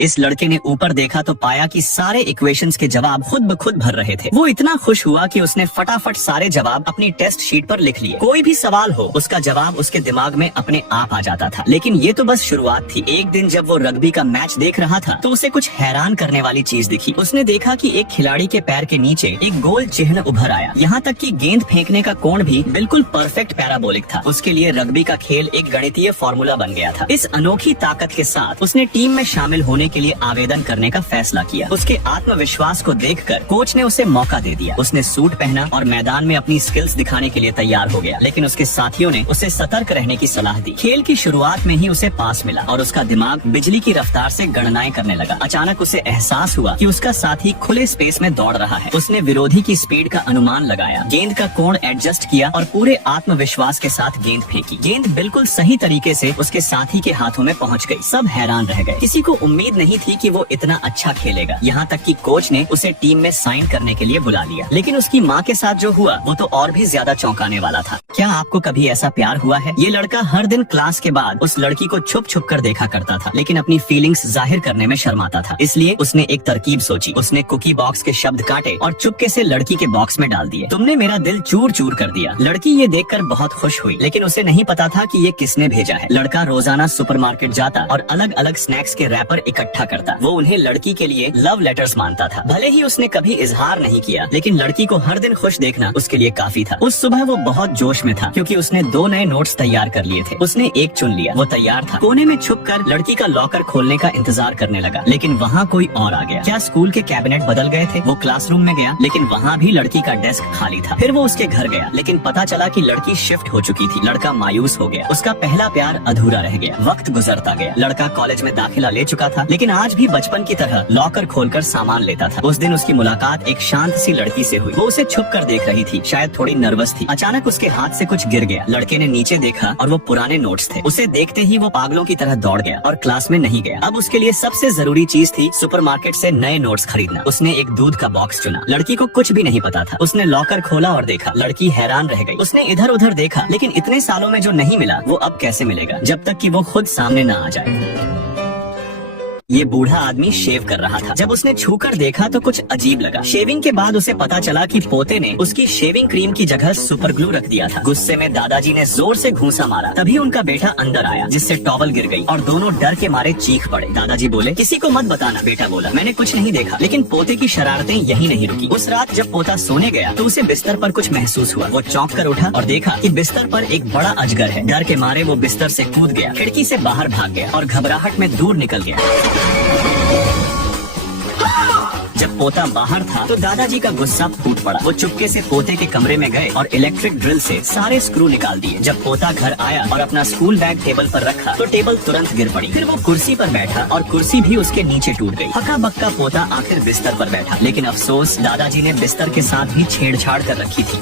इस लड़के ने ऊपर देखा तो पाया कि सारे इक्वेशंस के जवाब खुद ब खुद भर रहे थे। वो इतना खुश हुआ कि उसने फटाफट सारे जवाब अपनी टेस्ट शीट पर लिख लिए। कोई भी सवाल हो उसका जवाब उसके दिमाग में अपने आप आ जाता था। लेकिन ये तो बस शुरुआत थी। एक दिन जब वो रग्बी का मैच देख रहा था तो उसे कुछ हैरान करने वाली चीज दिखी। उसने देखा कि एक खिलाड़ी के पैर के नीचे एक गोल चिन्ह उभर आया। यहाँ तक कि गेंद फेंकने का कोण भी बिल्कुल परफेक्ट पैराबोलिक था। उसके लिए रग्बी का खेल एक गणितीय फॉर्मूला बन गया था। इस अनोखी ताकत के साथ उसने टीम में शामिल होने के लिए आवेदन करने का फैसला किया। उसके आत्मविश्वास को देखकर कोच ने उसे मौका दे दिया। उसने सूट पहना और मैदान में अपनी स्किल्स दिखाने के लिए तैयार हो गया। लेकिन उसके साथियों ने उसे सतर्क रहने की सलाह दी। खेल की शुरुआत में ही उसे पास मिला और उसका दिमाग बिजली की रफ्तार से गणनाएं करने लगा। अचानक उसे एहसास हुआ कि उसका साथी खुले स्पेस में दौड़ रहा है। उसने विरोधी की स्पीड का अनुमान लगाया, गेंद का कोण एडजस्ट किया और पूरे आत्मविश्वास के साथ गेंद फेंकी। गेंद बिल्कुल सही तरीके से उसके साथी के हाथों में पहुंच गई। सब हैरान रह गए। किसी को उम्मीद नहीं थी कि वो इतना अच्छा खेलेगा। यहाँ तक कि कोच ने उसे टीम में साइन करने के लिए बुला लिया। लेकिन उसकी माँ के साथ जो हुआ वो तो और भी ज्यादा चौंकाने वाला था। क्या आपको कभी ऐसा प्यार हुआ है? ये लड़का हर दिन क्लास के बाद उस लड़की को छुप छुप कर देखा करता था, लेकिन अपनी फीलिंग्स जाहिर करने में शर्माता था। इसलिए उसने एक तरकीब सोची। उसने कुकी बॉक्स के शब्द काटे और चुपके से लड़की के बॉक्स में डाल दिए। तुमने मेरा दिल चूर चूर कर दिया। लड़की ये देखकर बहुत खुश हुई, लेकिन उसे नहीं पता था कि ये किसने भेजा है। लड़का रोजाना सुपरमार्केट जाता और अलग अलग स्नैक्स के रैपर इकट्ठा करता। वो उन्हें लड़की के लिए लव लेटर्स मानता था। भले ही उसने कभी इजहार नहीं किया, लेकिन लड़की को हर दिन खुश देखना उसके लिए काफी था। उस सुबह वो बहुत जोश में था क्योंकि उसने 2 नए नोट्स तैयार कर लिए थे। उसने एक चुन लिया, वो तैयार था। कोने में छुपकर लड़की का लॉकर खोलने का इंतजार करने लगा, लेकिन वहाँ कोई और आ गया। क्या स्कूल के कैबिनेट बदल गए थे? वो क्लासरूम में गया, लेकिन वहाँ भी लड़की का डेस्क खाली था। फिर वो उसके घर गया, लेकिन पता चला कि लड़की शिफ्ट हो चुकी थी। लड़का मायूस हो गया। उसका पहला प्यार अधूरा रह गया। वक्त गुजरता गया। लड़का कॉलेज में दाखिला ले चुका था, लेकिन आज भी बचपन की तरह लॉकर खोलकर सामान लेता था। उस दिन उसकी मुलाकात एक शांत सी लड़की से हुई। वो उसे छुप कर देख रही थी, शायद थोड़ी नर्वस थी। अचानक उसके हाथ से कुछ गिर गया। लड़के ने नीचे देखा और वो पुराने नोट्स थे। उसे देखते ही वो पागलों की तरह दौड़ गया और क्लास में नहीं गया। अब उसके लिए सबसे जरूरी चीज थी सुपरमार्केट से नए नोट्स खरीदना। उसने एक दूध का बॉक्स चुना। लड़की को कुछ भी नहीं पता था। उसने लॉकर खोला और देखा। लड़की हैरान रह गई। उसने इधर उधर देखा, लेकिन इतने सालों में जो नहीं मिला वो अब कैसे मिलेगा, जब तक कि वो खुद सामने न आ जाए। ये बूढ़ा आदमी शेव कर रहा था। जब उसने छूकर देखा तो कुछ अजीब लगा। शेविंग के बाद उसे पता चला कि पोते ने उसकी शेविंग क्रीम की जगह सुपर ग्लू रख दिया था। गुस्से में दादाजी ने जोर से घूंसा मारा। तभी उनका बेटा अंदर आया, जिससे टॉवल गिर गई और दोनों डर के मारे चीख पड़े। दादाजी बोले, किसी को मत बताना। बेटा बोला, मैंने कुछ नहीं देखा। लेकिन पोते की शरारतें यही नहीं रुकी। उस रात जब पोता सोने गया तो उसे बिस्तर पर कुछ महसूस हुआ। वो चौंक कर उठा और देखा कि बिस्तर पर एक बड़ा अजगर है। डर के मारे वो बिस्तर से कूद गया, खिड़की से बाहर भाग गया और घबराहट में दूर निकल गया। जब पोता बाहर था तो दादाजी का गुस्सा फूट पड़ा। वो चुपके से पोते के कमरे में गए और इलेक्ट्रिक ड्रिल से सारे स्क्रू निकाल दिए। जब पोता घर आया और अपना स्कूल बैग टेबल पर रखा तो टेबल तुरंत गिर पड़ी। फिर वो कुर्सी पर बैठा और कुर्सी भी उसके नीचे टूट गई। हक्का बक्का पोता आखिर बिस्तर पर बैठा, लेकिन अफसोस दादाजी ने बिस्तर के साथ भी छेड़छाड़ कर रखी थी।